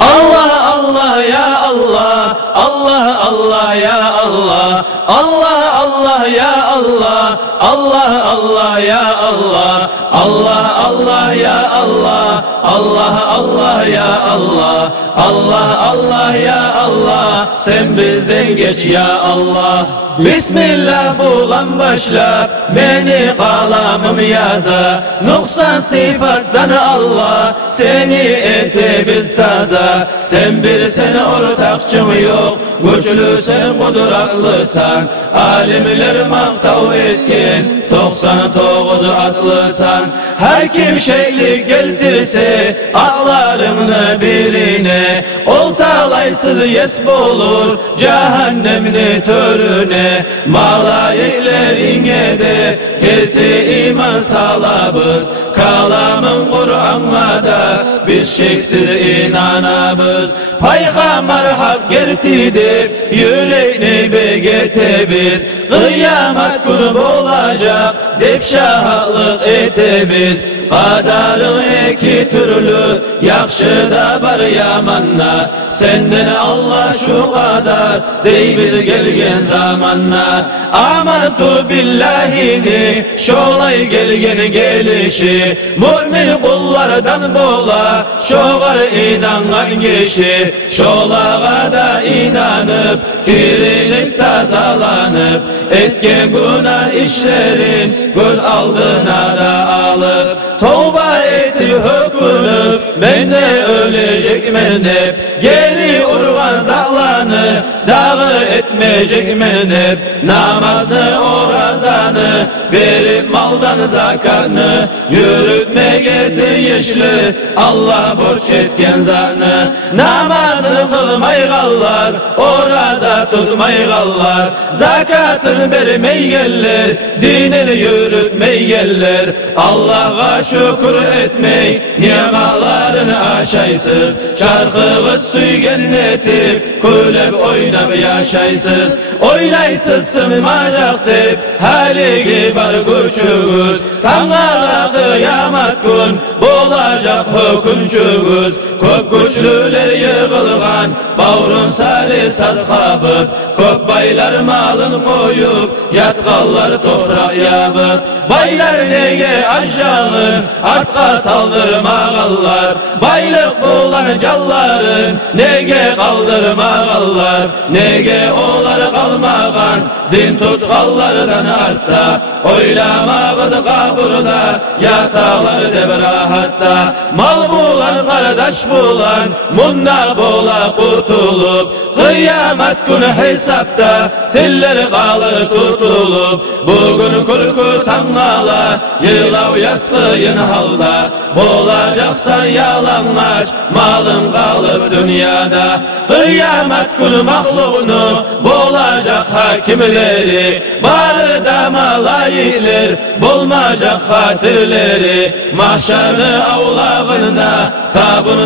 Allah Allah ya Allah, Allah Allah ya Allah, Allah Allah ya Allah, Allah Allah ya Allah, Allah Allah ya Allah, Allah Allah ya Allah, Allah Allah ya Allah, sen bizden geç ya Allah. Bismillah buğan başla, beni kalamım yaza, noksan sıfattan Allah, seni etimiz taza. Sen bilsen ortakçım yok, güçlü sen kudratlısan, alimler maktav etken, 99 atlısan. Her kim şeylik geltirse, ağlarını birine, oltalaysız yes bulur, cehennemli törüne. Malayiklerine de kelti iman salabız, kalamın Kur'an'a da biz şeksiz inanabız. Peygamber hak gertidip yüreğini begetemiz, kıyamet günü olacak dep şahlık etemiz. Kadarın iki türlü, yakşı da bar yamanlar, senden Allah şu kadar deybil gelgen zamanlar. Amantu billahini şolay gelgen gelişi, mümin kullardan bola şoğar inanan kişi. Şolağa da inanıp kirilip tazalanıp, etken günah işlerin göz aldına da alıp, tövbe etti hükünüp, ben de ölecek menep, geri urgan zahlanı, dağı etmeyecek menep, namazı orazanı, verip maldan zakatını, yürütme getiyişli, Allah borç etken zanı. Namazı kılmay gallar, oraza tutmay gallar, zakatını vermey geller, dinini yürütmey geller. Allah'a şükür etmey, nimalarını aşaysız, şarkıvız süygenletip, kulüp oynap yaşaysız. Oynaysız sınmayacak dep, haligi bar güçügüz, Tanrı'na kıyamet gün, bolacak hükümçügüz. Köp güçlüler yığılgan, bağrın salis ashabıp, köp baylar malın koyup, yatkallar toprak yapıp. Baylar neye aşağın, artka saldırmağallar, baylık bulan calların, nege kaldırmağallar, nege olar kalmağan, din tutkallardan artta, oylamağız kaburda, yatalar deb rahatta. Mal bulan kardeş bulan, munna bola kurtulup, kıyamet günü hesapta, tiller kalır tutulup. Bugün kurku tanmala, yılav yaslayın halda, bolacaksan yalanlaş, malın kalıp dünyada. Kıyamet günü mahluğunu, bolacak hakimleri, barı da malayikler, bulmayacak hatirleri. Mahşerli avlağında,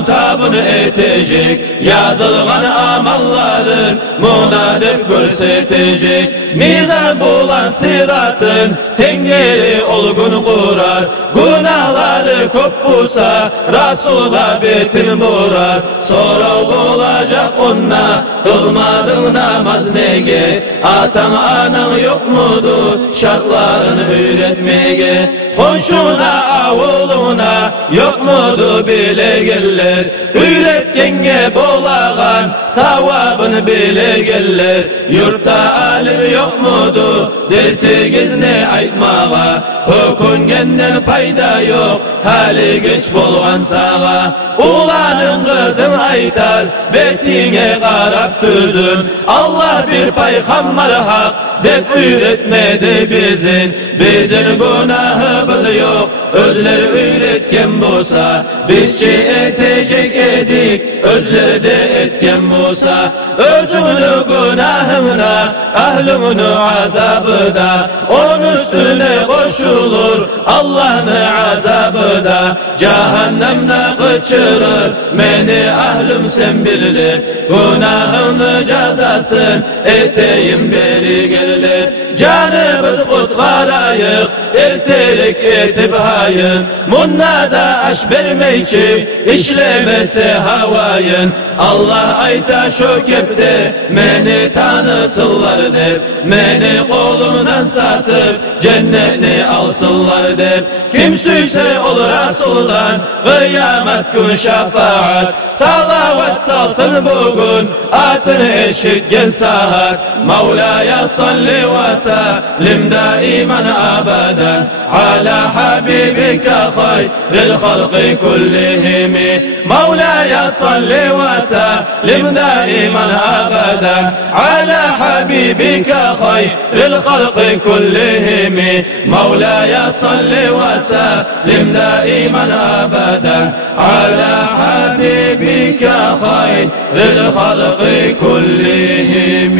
tabunu etecek, yazılgan amalların, munadip görsetecek. Mizan bulan siratın, tengeri olgun kurar, günahları köp bulsa, Rasul'a betin burar. Sonra olacak onna, kılmadın namaz nege, atan anan yok mudur, şartlarını öğretmeye. Komşuna avuluna, yok mudur bile geller, öğretkenge bolağan, savabını bile geller. Yurtta alim yok mudur, dertigiz ne aytmağa, hüküngenden payda yok, hali geç bolğan sağa. Ulanın kızın aytar, betine karap tüzün, Allah bir peygamber hak, dep öğretmedi bizim günahımız yok, özler öğretken bolsa, bizçi etecek edik, özler de etken bolsa. Özünü günahına, ahlını azabı da, onun üstüne koşulur, Allah'ın azabı da. Cehennemde kaçırır, beni ahlım sen bilir, günahını cezasın, eteyim beri gelir. canımız kutlarayık, ertelik etip hayın, munnada aş vermeyçi, işlemesi havayın. Allah ayta şu kepti, meni tanısınlar dep, meni kolundan satıp, cennetini alsınlar dep. Kim suysa olur Resul'dan, kıyamet gün şefaat, salavat salsın bugün, atını eşitgen saat. Mevlaya salli ve sellim daiman abada, ala habibike hayril halqi kullihim. Mevlaya salli ve sellim daiman abada, ala habibike hayril halqi kullihim. Mevlaya salli ve sellim daiman abada, ala habibike hayril halqi kullihim.